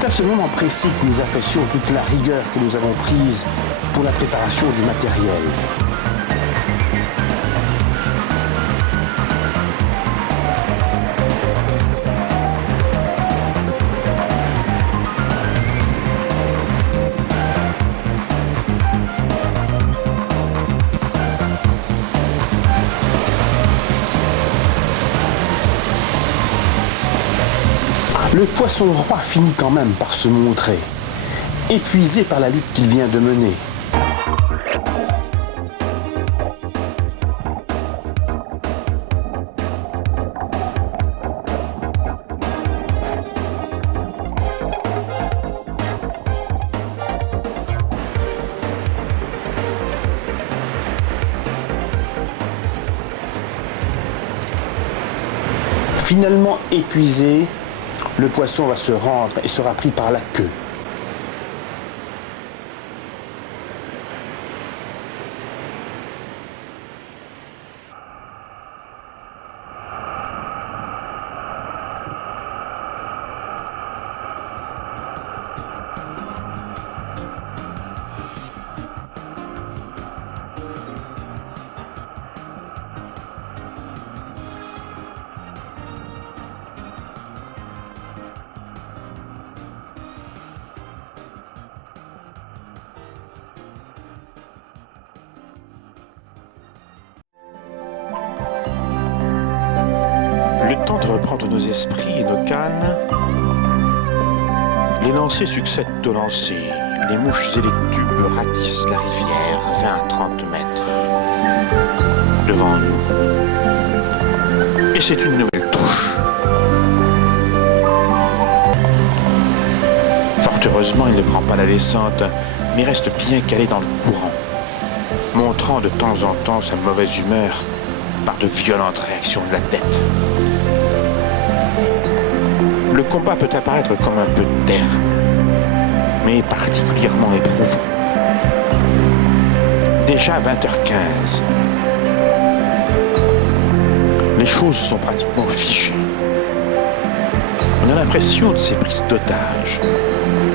C'est à ce moment précis que nous apprécions toute la rigueur que nous avons prise pour la préparation du matériel. Le poisson roi finit quand même par se montrer, épuisé par la lutte qu'il vient de mener. Finalement épuisé, le poisson va se rendre et sera pris par la queue. Le temps de reprendre nos esprits et nos cannes. Les lancers succèdent aux lancers. Les mouches et les tubes ratissent la rivière à 20 à 30 mètres devant nous. Et c'est une nouvelle touche. Fort heureusement, il ne prend pas la descente, mais reste bien calé dans le courant, montrant de temps en temps sa mauvaise humeur par de violentes réactions de la tête. Le combat peut apparaître comme un peu terne, mais particulièrement éprouvant. Déjà à 20h15, les choses sont pratiquement figées. On a l'impression de ces prises d'otages,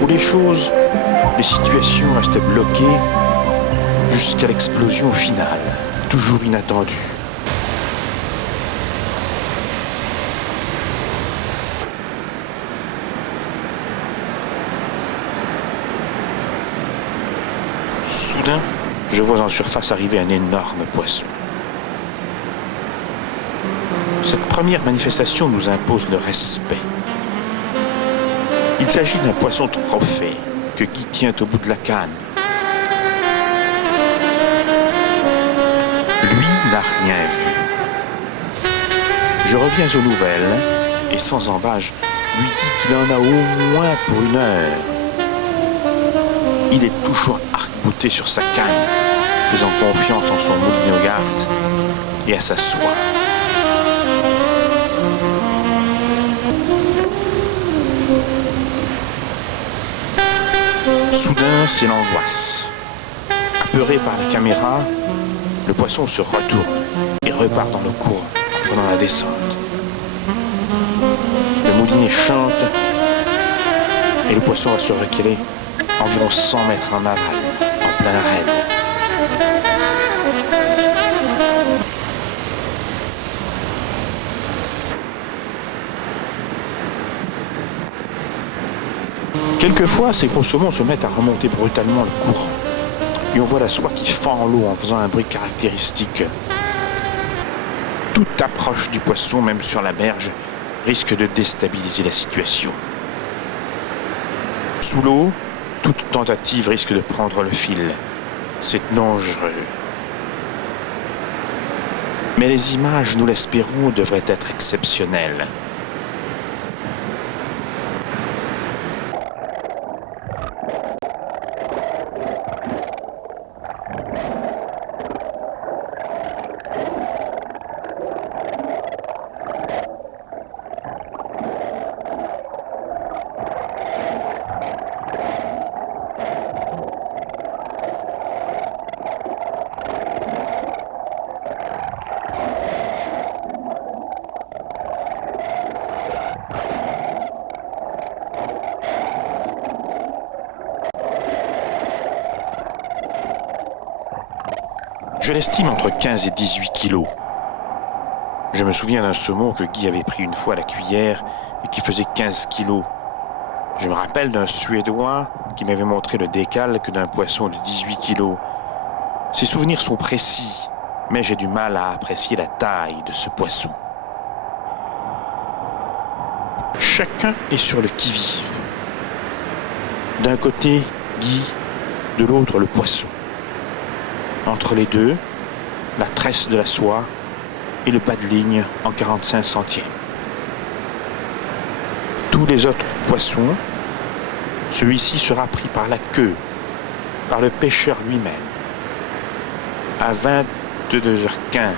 où les situations restent bloquées jusqu'à l'explosion finale, toujours inattendue. Soudain, je vois en surface arriver un énorme poisson. Cette première manifestation nous impose le respect. Il s'agit d'un poisson trophée que Guy tient au bout de la canne. Lui n'a rien vu. Je reviens aux nouvelles et sans embâche lui dis qu'il en a au moins pour 1 heure. Il est toujours arc-bouté sur sa canne, faisant confiance en son moulinogarte et à sa soie. Soudain, c'est l'angoisse. Apeuré par la caméra, le poisson se retourne et repart dans le courant en prenant la descente. Le moulinet chante et le poisson va se reculer environ 100 mètres en aval, en plein raid. Quelquefois, ces gros saumons se mettent à remonter brutalement le courant. Et on voit la soie qui fend en l'eau en faisant un bruit caractéristique. Toute approche du poisson, même sur la berge, risque de déstabiliser la situation. Sous l'eau, toute tentative risque de prendre le fil. C'est dangereux. Mais les images, nous l'espérons, devraient être exceptionnelles. Je l'estime entre 15 et 18 kilos. Je me souviens d'un saumon que Guy avait pris une fois à la cuillère et qui faisait 15 kilos. Je me rappelle d'un Suédois qui m'avait montré le décalque d'un poisson de 18 kilos. Ces souvenirs sont précis, mais j'ai du mal à apprécier la taille de ce poisson. Chacun est sur le qui-vive. D'un côté, Guy, de l'autre, le poisson. Entre les deux, la tresse de la soie et le pas de ligne en 45 centièmes. Tous les autres poissons, celui-ci sera pris par la queue, par le pêcheur lui-même, à 22h15,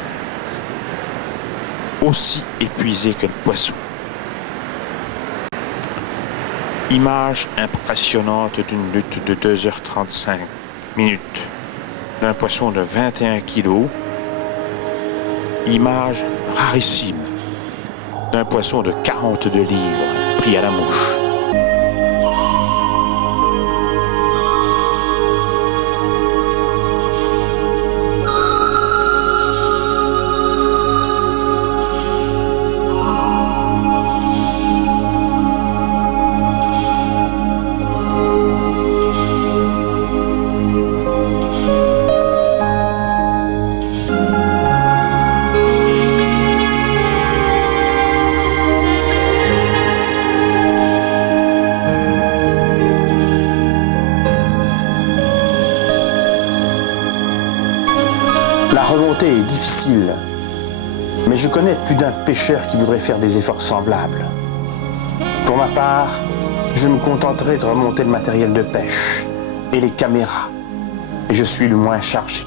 aussi épuisé que le poisson. Image impressionnante d'une lutte de 2h35 minutes d'un poisson de 21 kilos. Image rarissime d'un poisson de 42 livres pris à la mouche. La remontée est difficile, mais je connais plus d'un pêcheur qui voudrait faire des efforts semblables. Pour ma part, je me contenterai de remonter le matériel de pêche et les caméras, et je suis le moins chargé.